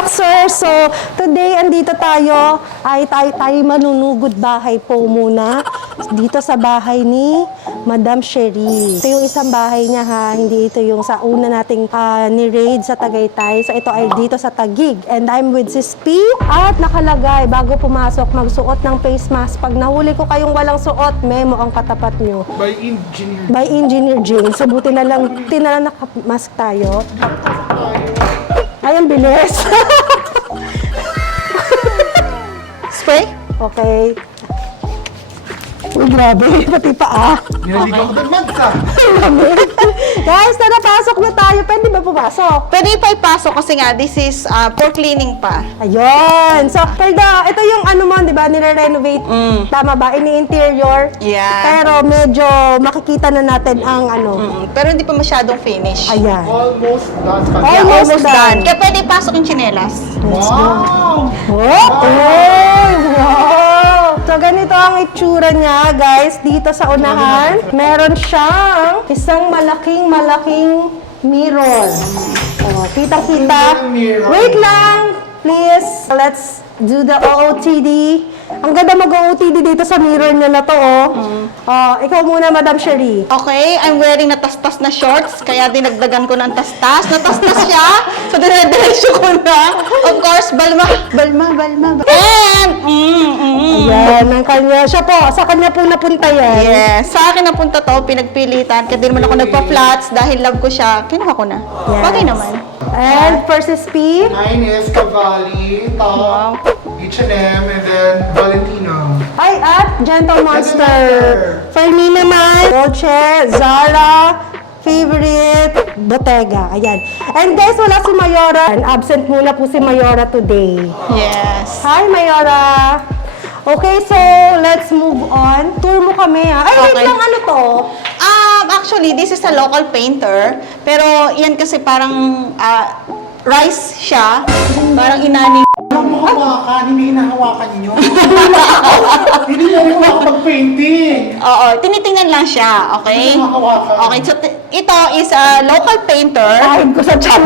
Boxer. So, today, andito tayo. Tayo manunugod bahay po muna. Dito sa bahay ni Madam Sherry. Ito yung isang bahay niya ha. Hindi ito yung sa una nating ni-raid sa Tagaytay. So, ito ay dito sa Taguig. And I'm with Sis P. At nakalagay, bago pumasok, magsuot ng face mask. Pag nahuli ko kayong walang suot, memo ang katapat nyo. By Engineer. By Engineer Jane. So, buti na lang nakamask tayo. Ay, ang bilis. Spray? Okay. Uy, grabe. Pati pa Nilaliba ko ng magsa. Guys, napasok na tayo. Pwede ba pumasok? Pwede pa ipasok kasi nga, this is for cleaning pa. Ayun. So, ito yung ano mo, di ba, nire-renovate. Tama ba? Ini-interior. Yeah. Pero medyo makikita na natin ang ano. Pero hindi pa masyadong finish. Ayan. Almost done. Yeah, Almost almost done. done. Kaya pwede ipasok yung tsinelas. Wow! Oh! Oy! Wow! So, ganito ang itsura niya, guys. Dito sa unahan, meron siyang isang malaking mirror. Oh, kita-kita. Wait lang! Please, let's do the OOTD. Ang ganda mag-OOTD dito sa mirror niya na to, oh. Ikaw muna, Madam Sherry. Okay, I'm wearing natastas na shorts, kaya dinagdagan ko ng tastas. Natastas siya, so dinediretso ko na. Of course, balma. And, Ayan, ang kanya. Siya po, sa kanya po napunta yan. Yes, sa akin napunta to, pinagpilitan. Kaya din naman ako nagpa-flats dahil love ko siya. Kinuha ko na. Yes. Bagay naman. And first is P. Mine is Cavalli, top, H&M, and then Valentino. Ay, at Gentle Monster. Monster. For me naman, Dolce, Zara, favorite, Bottega. Ayan. And guys, wala si Mayora. Absent muna po si Mayora today. Yes. Hi, Mayora. Okay, so let's move on. Tour mo kami ha. Ay, wait Okay. lang, ano to? Actually, this is a local painter. Pero yan kasi parang rice siya. Parang inani. Alam mo hawakan, hindi hinahawakan nyo. Hindi na rin makapag-painting. Oo, tinitingnan lang siya, okay? Hindi mahawakan. Okay, so ito is a local painter. Ahid ko sa chat.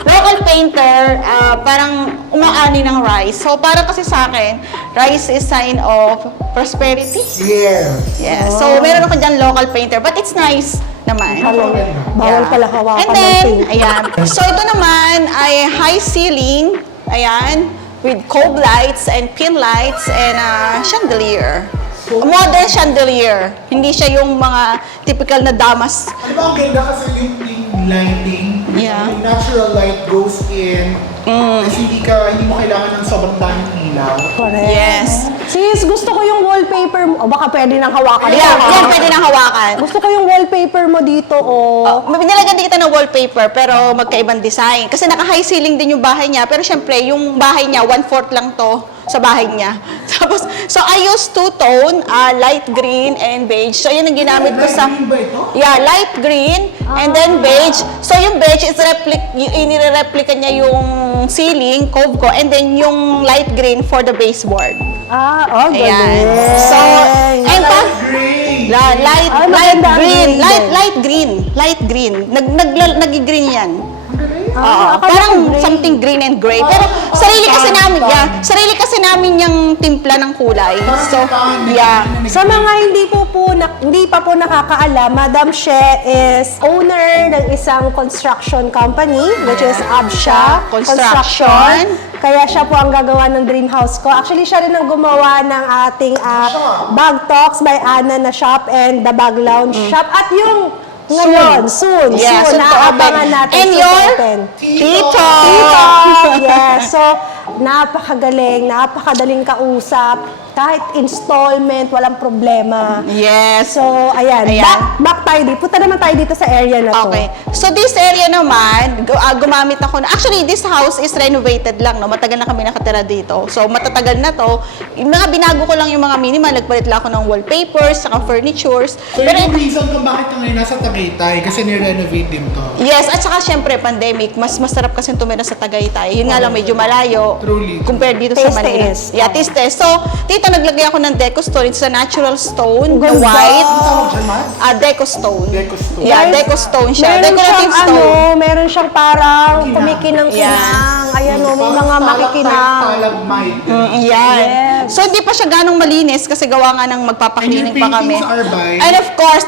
Local painter, parang umaani ng rice. So, parang kasi sa akin, rice is sign of prosperity. Yes. Yeah. So, meron ako dyan local painter. But it's nice naman. Bawal pala hawakan And ng then, paint. ayan. So, ito naman ay high ceiling. Ayan. With cove lights and pin lights and chandelier. Modern chandelier. Hindi siya yung mga typical na damas. Ano ba ang ganda kasi yung lighting? Yeah. Yung natural light goes in. Kasi hindi mo kailangan ng sobrang daming ilaw. Correct. Yes. Sis, gusto ko yung wallpaper mo. O baka pwede nang hawakan. Yeah, yan pwede nang hawakan. Gusto ko yung wallpaper mo dito, oh. Nilagyan din kita ng wallpaper pero magkaibang design. Kasi naka-high ceiling din yung bahay niya. Pero syempre, yung bahay niya, 1/4 lang to sa bahay niya. Tapos, so I used two-tone, light green and beige. So yun ang ginamit ko sa... Light green ba ito? Yeah, light green and then beige. So yung beige is inire-replica niya yung ceiling, cove ko, and then yung light green for the baseboard. Galing. Ayan. So, and pa... Great! Light maganda ang green. green Light green. Nag-green yan. Akala Parang ko gray. something green and gray. Pero sarili kasi namin yung timpla ng kulay. So, yeah. Sa mga hindi pa po nakakaalam, Madam She is owner ng isang construction company, which is Absha Construction. Kaya siya po ang gagawa ng dream house ko. Actually, siya rin ang gumawa ng ating Bag Talks by Anna na shop and the Bag Lounge shop. At yung ngayon, soon, Yeah, soon, soon to naabangan open. natin. And soon to your open. Tito! Yes. So, napakagaling, napakadaling kausap. Kahit installment, walang problema. Yes. So, ayan. Back tayo dito. Punta naman tayo dito sa area na to. Okay. So, this area naman, gumamit ako na... Actually, this house is renovated lang, no? Matagal na kami nakatira dito. So, matatagal na to. Yung mga binago ko lang yung mga minimal. Nagpalit lang ako ng wallpapers, saka furnitures. So yung reason kung bakit ka ngayon nasa Tagaytay, kasi ni-renovate din to. Yes, at saka syempre, pandemic, mas masarap kasi tumira sa Tagaytay. Yun nga lang, medyo malayo. Truly. Compared dito sa Manila. Taste. Yeah, taste. So, dito naglagay ako ng deco stone. It's a natural stone, the Ganda. white. Ang tawag dyan, Matt? Deco stone. Deco stone. Yeah, deco stone siya. Meron Decorative siyang stone. meron siyang parang Kinang. kumikinang-kinang. Ayan o, may Parang mga makikinang. stalagmite. Yan. Yes. So, hindi pa siya ganong malinis kasi gawa nga ng magpapaklinik And your pa kami. paintings are by? And of course,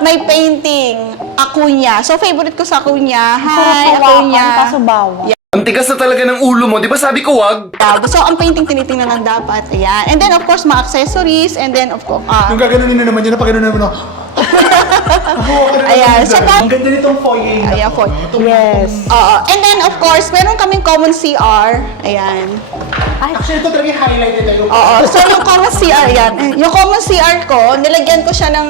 may painting, Acuna. So, favorite ko sa Acuna. Hi, Acuna. Kaso bawal. Ang tigas na talaga ng ulo mo, di ba sabi ko wag? So, ang painting tinitingnan lang dapat. Ayan. And then, of course, mga accessories. And then, of course, Yung gaganunin na naman yun, napaganunin naman ako. Ayan, so Ang ganda nitong foyer na Ayan, to, foyer. no? Itong- Yes. And then, of course, meron kaming common CR. Ayan. Actually, ito talaga yung highlight nila. Yung So, yung common CR, yan. Yung common CR ko, nilagyan ko siya ng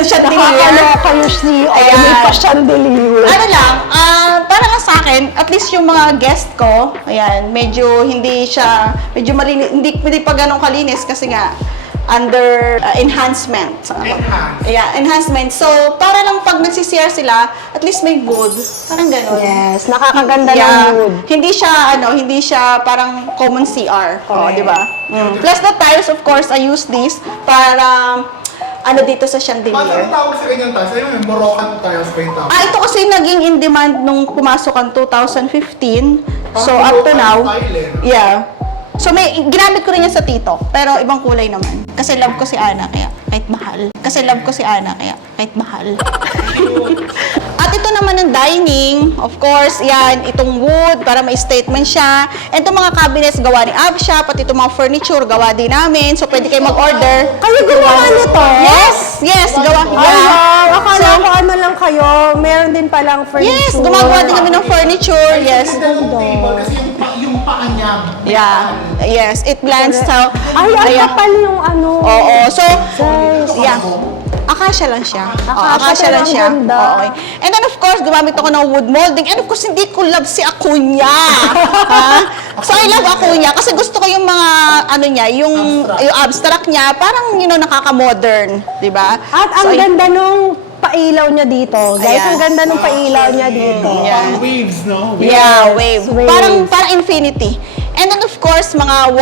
chandelier. Nakakaloka yung CEO. Ayan. May pa-chandelier. Ano lang, para nga sa akin, at least yung mga guest ko, ayan, medyo hindi siya, medyo malinis, hindi pa ganun kalinis kasi nga, under enhancement. Enhance. Yeah, enhancement. So, para lang pag nagsisiyar sila, at least may mood. Parang ganun. Yes, nakakaganda ng Yeah. mood. Hindi siya parang common CR. Oh, Correct. di ba? Plus the tiles, of course, I use this para dito sa Paano chandelier. ang tawag sa ganyan tayo? Sa'yo yung Moroccan tiles pa yung tawag. Ito kasi naging in demand nung pumasok ang 2015. So, Parang up to now, Moroccan style, eh. yeah. So, ginamit ko rin yan sa TikTok, pero ibang kulay naman. Kasi love ko si Ana, kaya kahit mahal. Kahit mahal. At ito naman ang dining. Of course, yan, itong wood para may statement siya. And itong mga cabinets gawa ni Absha, pati itong mga furniture gawa din namin. So, pwede kayo mag-order. Kayo gumawa nito? Yes, gawa. Ay, wow. Akala So, ko ano lang kayo. Meron din palang furniture. yes, gumagawa din kami ng furniture. Yes. Ang ganda ng table kasi yung paa niya. Yeah. Yes, it blends sa... Ay, ang Ayan. kapal yung ano. Oo. So, Guys. yeah. Akasya lang siya. Akasya, pero ang ganda. Okay. And then of course, gumamit ako ng wood molding. And of course, hindi ko love si Acuna. Ha? So I love Acuna kasi gusto ko yung mga, yung abstract niya, parang, nakaka-modern. Diba? At ang ganda nung pailaw niya dito. Guys, Ayan. ang ganda nung pailaw niya dito. Yeah. Parang waves, no? Yeah, wave. waves. Parang infinity. And then of course, mga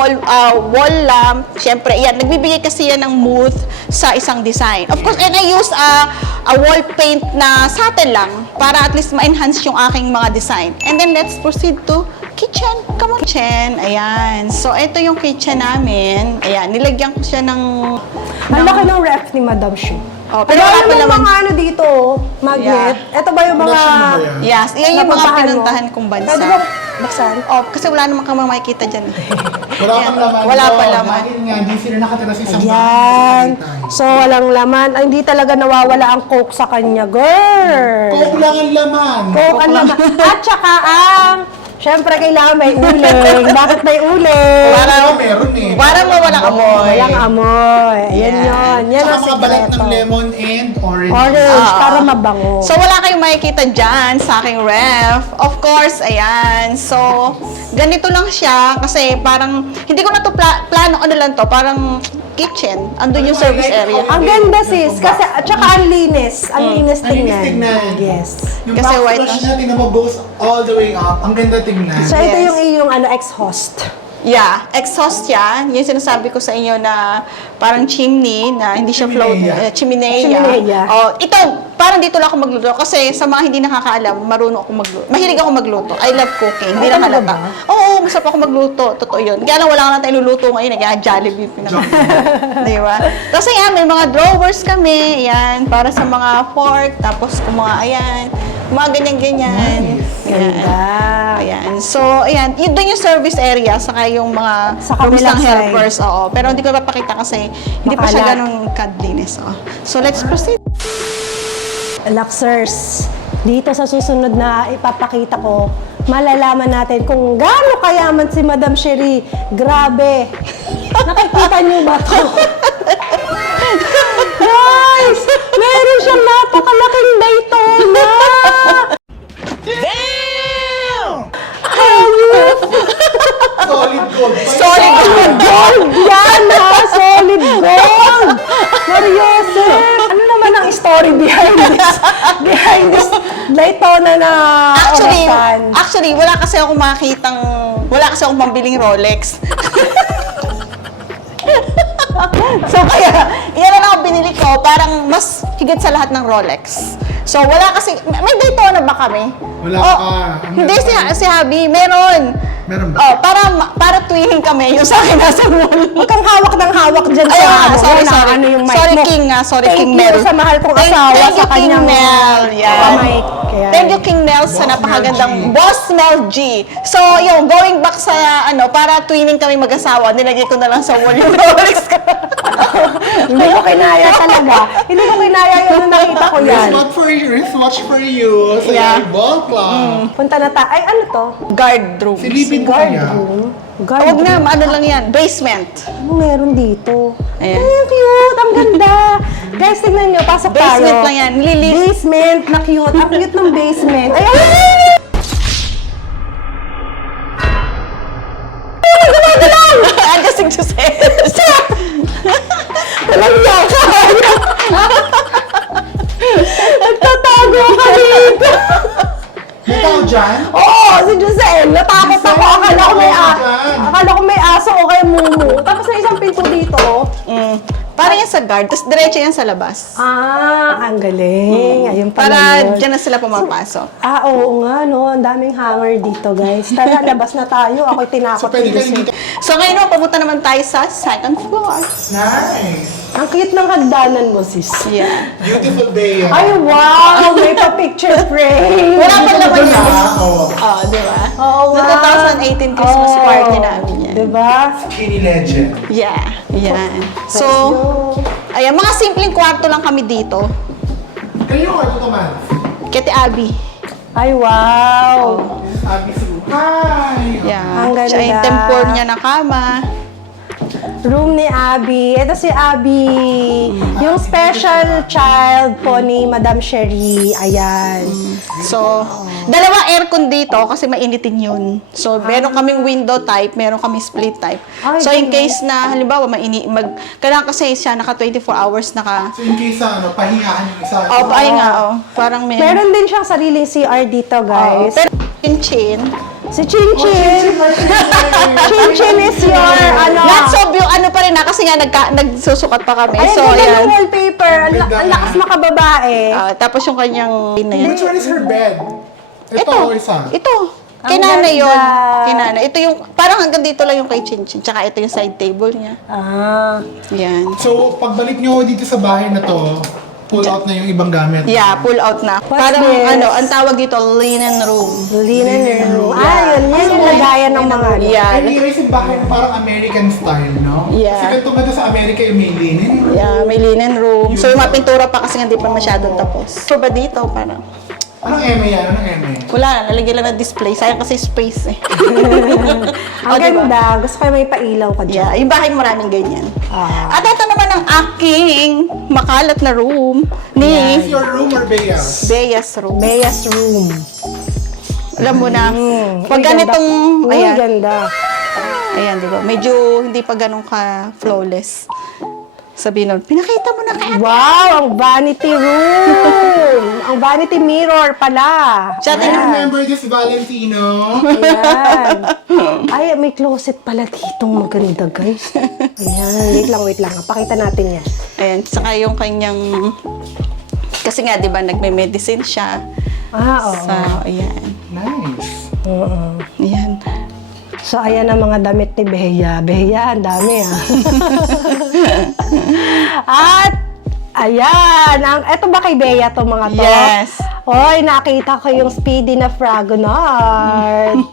wall lamp, syempre, yan, nagbibigay kasi yan ng mood sa isang design. Of course, and I use a wall paint na satin lang para at least ma-enhance yung aking mga design. And then let's proceed to kitchen. Come on, kitchen. Ayan. So, ito yung kitchen namin. Ayan, nilagyan ko siya ng... Ang laki ng ref ni Madam Shi. Oh, Pero pero wala ano pa yung naman. mga ano dito, magnet? Ito ba yung mga... Production mo ba yan? Yes, yan yung mga napuntahan mo? pinuntahan kong bansa. Pwede ba buksan? Oh, kasi wala naman kang makikita dyan. Wala pang laman. Wala doon. pa laman. Dahil nga, hindi sila nakatira sa isang Yan. bahay. So, walang laman. Ay, hindi talaga nawawala ang coke sa kanya, girl. Coke lang ang laman. Coke ang laman. At saka ang... Siyempre, kailangan may uling. Bakit may uling? Wala meron eh. Parang walang amoy. Walang amoy. Yan yun. Yan Saka ang mga balat sikreto. ng lemon and orange. Orange, para mabango. So, wala kayong makikita dyan sa aking ref. Of course, ayan. So, ganito lang siya kasi parang, hindi ko na to plano, ano lang to, parang kitchen. Andun yung service area. Ang ganda sis, kasi at saka ang linis. Ang linis Ang linis tingnan. tignan. Yes. Yung Kasi white backsplash lang. natin na goes all the way up. Ang ganda tignan. So ito Yes. yung iyong exhaust. Yeah, exhaust yan. Yung sinasabi ko sa inyo na parang chimney, na hindi siya float, Chimenea. Chimenea. Oh, ito, parang dito lang ako magluto kasi sa mga hindi nakakaalam, marunong ako magluto. Mahilig ako magluto. I love cooking. Hindi Ay, lang talaga halata. ba? Oo, masarap ako magluto. Totoo yun. Kaya lang wala ka na tayong luluto ngayon. Kaya Jollibee. Di ba? Kasi yan, may mga drawers kami. Yan, para sa mga fork. Tapos kung mga, ayan, mga ganyan-ganyan. Ganda. Ayan. So, ayan. Yun doon yung service area, saka yung mga Sa rooms kabilang ng side. helpers. Oo. Pero hindi ko papakita kasi hindi pa siya Makalat. ganun kadlinis. Oh. So, let's proceed. Luxers, dito sa susunod na ipapakita ko, malalaman natin kung gaano kayaman si Madam Cherie. Grabe. Nakikita niyo ba to? Guys, meron siyang napakalaking Daytona. Solid gold. Solid gold. Gold yan ha! Solid gold! Seryoso! Ano naman ang story behind this? Behind this Daytona na orasan? Actually, wala kasi akong pambiling Rolex. So kaya, iyan na lang ang binili ko, parang mas higit sa lahat ng Rolex. So, wala kasi, may Daytona ba kami? Wala Oh, pa. hindi, si Habi, meron. Meron ba? Oh, para twinning kami, yung sa akin nasa mall. Huwag kang hawak ng hawak dyan sa Ayun nga, ano. sorry, na, sorry. Ano yung mic Sorry, mo. King nga. Sorry, Thank King you Mel. sa mahal kong Thank asawa you, sa King kanyang Mel. Yeah. mic. Kaya- Thank you, King Mel, sa Boss napakagandang Mel G. Boss Mel G. So, yung going back sa, para twinning kami mag-asawa, nilagay ko na lang sa wall yung Rolex ko. Hindi ko kinaya talaga. Hindi ko kinaya yun nung nakita ko yan. Wristwatch for you sa Yeah. ball club. Punta na ta. Ay, ano to? Guard room. Silipin ko Guard kaya. room. Huwag Guard na, room. ano lang yan, basement. Ano meron dito? Ayan. Ay, ang cute! Ang ganda! Guys, tingnan nyo. Pasok tayo. Basement lang yan, nililis. Basement na cute. Ang cute ng basement. Ay, ay! Andiyan si Jose. Walang yaka! Nagtatago ka dito! May tao dyan? Oo, si Giselle. Natakot ako. Giselle, Akala ko may aso o kay Mumu. Tapos may isang pinto dito. Parang yan sa guard, tapos diretso yan sa labas. Ah, ang galing. Ayun pala Para yun. dyan na sila pumapasok. Ah, oo nga, no. Ang daming hanger dito, guys. Tara, labas na tayo. Ako'y tinakot. So pwede ni kayo Giselle. dito. So ngayon naman, papunta naman tayo sa second floor. Nice. Ang cute ng hagdanan mo, sis. Yeah. Beautiful day. Ay, wow! May pa-picture frame. Wala pa naman yan. Oo. Oh, di ba? Oo Noong nga. 2018 Christmas Oo. party namin yan. Diba? Skinny legend. Yeah, yan. So, Let's ayan, mga simpleng kwarto lang kami dito. Kayo, ano to man? Kete Abby. Ay, wow! Abby's room. Hi! Yeah. Ang ganda. Siya yung tempor niya na kama. Room ni Abby. Ito si Abby. Yung special child po ni Madam Cherie. Ayan. So, dalawang aircon dito kasi mainitin yun. So, meron kaming window type, meron kaming split type. Ay, So, in ganun. case na, halimbawa, kailangan kasi siya naka 24 hours, naka, So in case pahingaan yung isa. pahinga, parang may, Meron din siyang sariling CR dito, guys. pero chin-chin. Si Chin Chin. Chin Chin is your, Not so pa rin kasi nga nagsusukat pa kami. Ay, So, ang ganda ayan. ng wallpaper. Ang lakas makababae. Tapos yung kanyang, na yan. Which one is her bed? Ito o isa? Ito. Ang Kinana yun. ganda. Kinana. Ito yung, parang hanggang dito lang yung kay Chin Chin. Tsaka ito yung side table niya. Ah. Yan. So, pagbalik nyo dito sa bahay na to, pull out na yung ibang gamit. Yeah, pull out na. What's Parang this? ang tawag dito, linen room. Linen room. Ah, yun. Yan yung lagayan ng mga ano. Yeah. Ay, may yung bahay na parang American style, no? Yeah. Kasi ganito nga sa Amerika yung may linen. Yeah, may linen room. So yung mga pintura pa kasi hindi pa masyadong tapos. So ba dito, parang, Anong eme yan? Anong eme? wala na, nalagyan lang ng display. Sayang kasi space eh. Ang O, diba? ganda. Gusto ko may pailaw ka dyan. Yeah, yung bahay maraming ganyan. Ah. At ito naman ang aking makalat na room Is ni your room or Bea's? Bea's room. Bea's room. Alam mo na, pag Uy, ganitong, ganda. Uy, ayan, ganda. ayan, di ba? Medyo hindi pa ganun ka flawless. Sabihin nun, pinakita mo na kaya. Wow, ang vanity room. Ang vanity mirror pala. Siya, I remember this Valentino. Ayan. Ay, may closet pala ditong maganda, guys. Ayan, wait lang. Pakita natin yan. Ayan, saka yung kanyang, kasi nga, di ba, nagme-medicine siya. Ah, oo. So, ayan. Nice. Ayan. So, ayan ang mga damit ni Bea. Bea, ang dami ah. At, ayan. Eto ba kay Bea to mga to? Yes. Oy, nakita ko yung Speedy na Fragonard.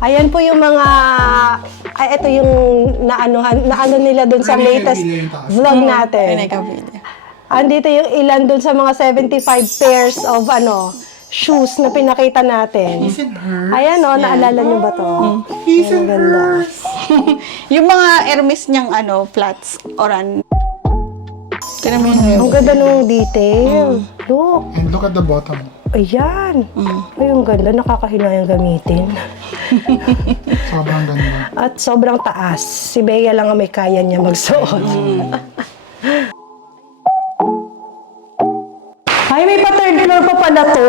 Ayan po yung mga... Ay, ito yung naano nila dun sa Pwede latest kayo bilhin yung taas. vlog natin. Pinagkabili. Andito yung ilan dun sa mga 75 pairs of shoes na pinakita natin. Is it hers? Ayan naalala nyo ba to? Is Ang it ganda. hers? Yung mga Hermes niyang flats, oran. Tignan mo yun. Ang ganda nung detail. Look, And look at the bottom. ayan. Ay, ang ganda. Nakakahinayang gamitin. Sobrang ganda. At sobrang taas. Si Bea lang ang may kaya niya magsuot. Ay, may pa-third floor pa pala to.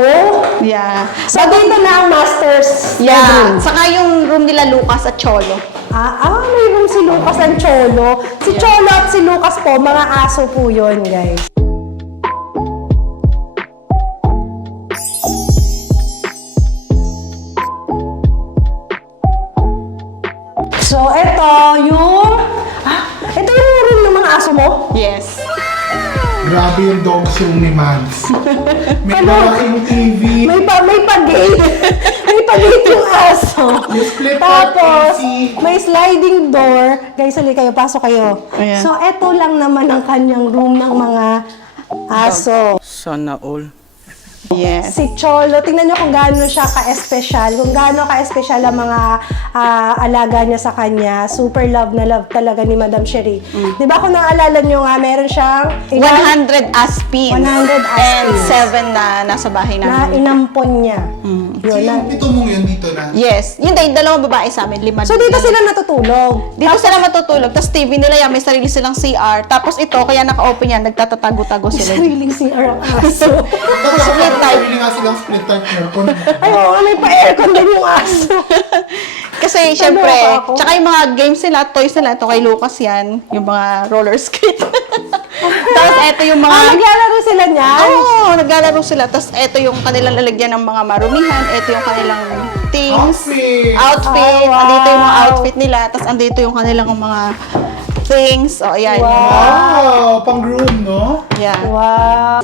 Yeah. So, dito na ang master's Yeah. bedroom. Saka yung room nila Lucas at Cholo. May room si Lucas and Cholo. Si Cholo at si Lucas po, mga aso po yun, guys. ito yung... ito yung room ng mga aso mo? Yes. Grabe yung dog room ni Mads. May malaking TV. May pag-gate. May pag-gate yung aso. May split part Tapos, AC. may sliding door. Guys, hali kayo, pasok kayo. Ayan. So, eto lang naman ang kanyang room ng mga aso. Sana all. Yes. Si Cholo, tingnan nyo kung gaano siya ka-espesyal, kung gaano ka-espesyal ang mga alaga niya sa kanya. Super love na love talaga ni Madam Cherie. Di ba kung naalala nyo nga, meron siyang 100 aspins. 100 And aspins. 7 na nasa bahay na namin. inampon niya. Yun, Yung ito mong yun dito na. Yes. Yun din, dalawang babae sa amin. 5 So, dito sila natutulog. Dito sila matutulog. Tapos TV nila yan, may sarili silang CR. Tapos ito, kaya naka-open yan, nagtatatago-tago sila. Sariling CR ang aso. Split type. Hindi nga silang split type aircon. Ay, oo, may pa-aircon din yung aso. Kasi, syempre, ako. tsaka yung mga games nila, toys nila, ito kay Lucas yan, yung mga roller skate. Tapos, ito yung mga... Naglalaro sila niyan? Oo, naglalaro sila. Tapos, ito yung kanilang lalagyan ng mga marumihan. Ito yung kanilang things. Outfit. Ay, wow. Andito yung mga outfit nila. Tapos, andito yung kanilang mga things. O, ayan. Wow, pang room, no? Yan. Wow!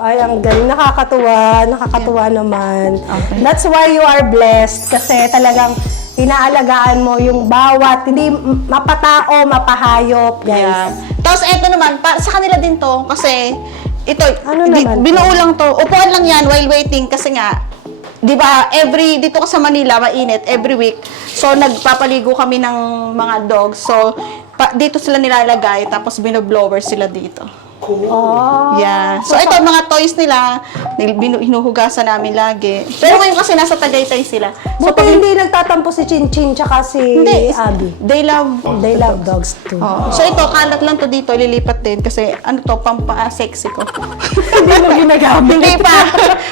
Ay, ang galing. Nakakatuwa. Nakakatuwa naman. That's why you are blessed. Kasi talagang inaalagaan mo yung bawat, hindi mapatao, mapahayop, guys. Yeah. Tapos, eto naman, sa kanila din to. Kasi, ito, Ano naman to? binuo lang to. Upuan lang yan while waiting. Kasi nga, di ba, dito ka sa Manila, mainit, every week. So, nagpapaligo kami ng mga dogs. So, dito sila nilalagay, tapos binoblower sila dito. Oh. Yeah. So, ito, mga toys nila, hinuhugasan namin lagi. Pero ngayon kasi nasa Tagaytay sila. So, Buti hindi nagtatampo si Chinchin tsaka si hindi, Abby. they love. They love dogs too. Oh. So, ito, kalat lang to dito, lilipat din. Kasi, ano to, pampa-sexy ko. Hindi mo ginagamit. Hindi pa.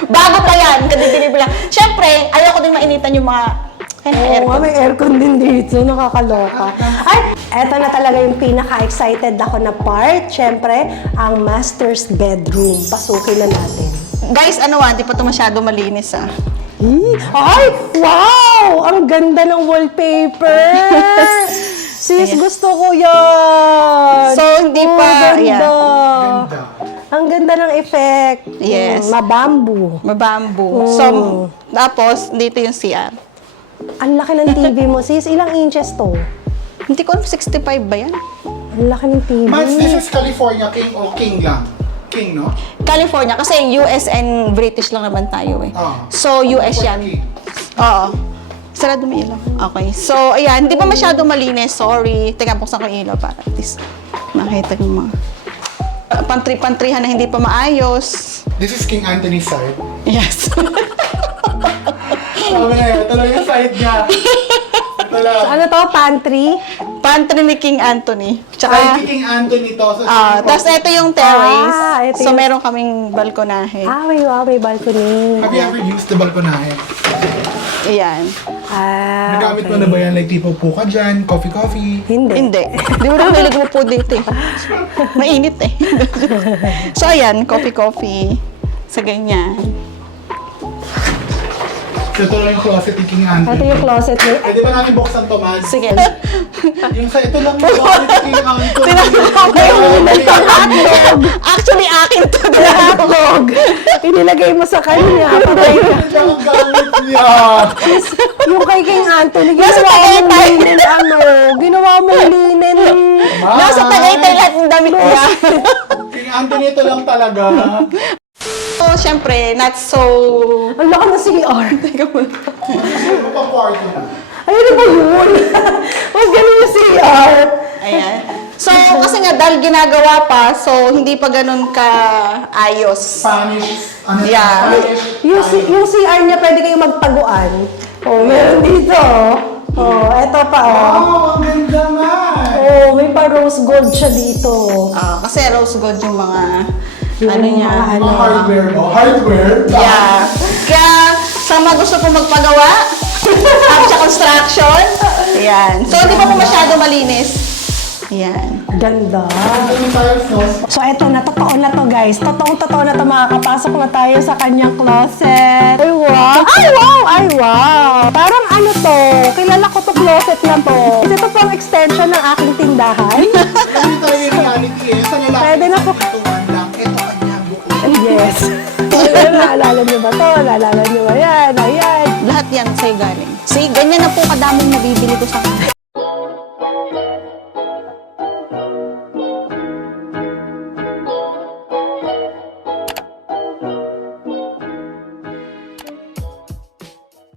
Bago pa yan. Kadidilip lang. Siyempre, ayoko din mainitan yung mga Oo nga, aircon. may aircon din dito. Nakakaloka. Ay, eto na talaga yung pinaka-excited ako na part. Siyempre, ang master's bedroom. Pasukin na natin. Guys, di pa ito masyado malinis ah. Ay, wow! Ang ganda ng wallpaper! Sis, gusto ko yan! So, hindi pa, Ganda. Ganda. Ang ganda ng effect. Yes. Mabambu. Mabambu. So, tapos, dito yung CR. Ang laki ng TV mo, sis. Ilang inches to? Hindi ko alam, 65 ba yan? Ang laki ng TV. Mads, this is California King o King lang? King, no? California, kasi US and British lang naman tayo eh. Ah. So, US yan. King. Oo. Sarado mo ilaw. Okay. So, ayan. Hindi pa masyado malinis. Sorry. Teka, buksan ko yung ilaw para at least makita yung mga pantrihan na hindi pa maayos. This is King Anthony's side. Yes. Sabi na yun, talaga yung side niya. Ito lang. Ano to? Pantry? Pantry ni King Anthony. Kahit Tsaka, si King Anthony to. So, tapos ito yung terrace. Ito So, yung- meron kaming balkonahe. May balcony. have you ever used the balkonahe? Ayan. Nagamit mo na ba yan? Like, tipo, po ka dyan, coffee. Hindi. Hindi. Di mo na nilig mo po dito eh. Mainit eh. So, ayan. Coffee. Sa ganyan. Ito lang yung closet ni King Ito Anthony. yung closet ni... Pwede ba natin buksan to, Mads? Sige. Yung sa ito lang yung closet ni King Anthony. Actually, akin to. Hotdog! Inilagay mo sa kanya. Patay ka. Ito ang gamit niya. Yung kay King Anthony, Nasa ginawa mong Tagaytay. linen, ginawa mong linen. Nasa Tagaytay lahat ng damit niya. King Anthony ito lang talaga. So, syempre, not so... Ang laki ng CR. Teka muna. Ano pa kwarto na? Ayun ba yun? Huwag ganun yung CR. Ayan. So, kasi nga, dahil ginagawa pa, so, hindi pa ganun ka-ayos. Spanish. Ano Yeah. Spanish. Yung CR niya, pwede kayong magtaguan. Oh, meron dito. Oh, eto pa, oh. Wow, ang ganda nga. Oh, may pa rose gold siya dito. Kasi rose gold yung mga... Yung ano niya? mga Mga hardware mo. Hardware? Yeah. Kaya, sa mga gusto po magpagawa, at sa construction, ayan. So, hindi pa po masyado malinis. Ayan. Ganda. Ano tayo, Sos? So eto na, totoo na to guys. Totoo na to, makakapasok na tayo sa kanyang closet. Ay wow! Ay wow! Ay wow! Parang ano to, kilala ko to closet na to. Ito pang extension ng aking tindahan. Ano tayo yung reality eh? Sa lalaki, Pwede na po. tuwan lang. Ito kanya buo. Yes. Naalala niyo ba to? Naalala niyo ba yan? Ayan. Lahat yan sa'yo galing. See, ganyan na po kadaming nabibili ko sa kanya.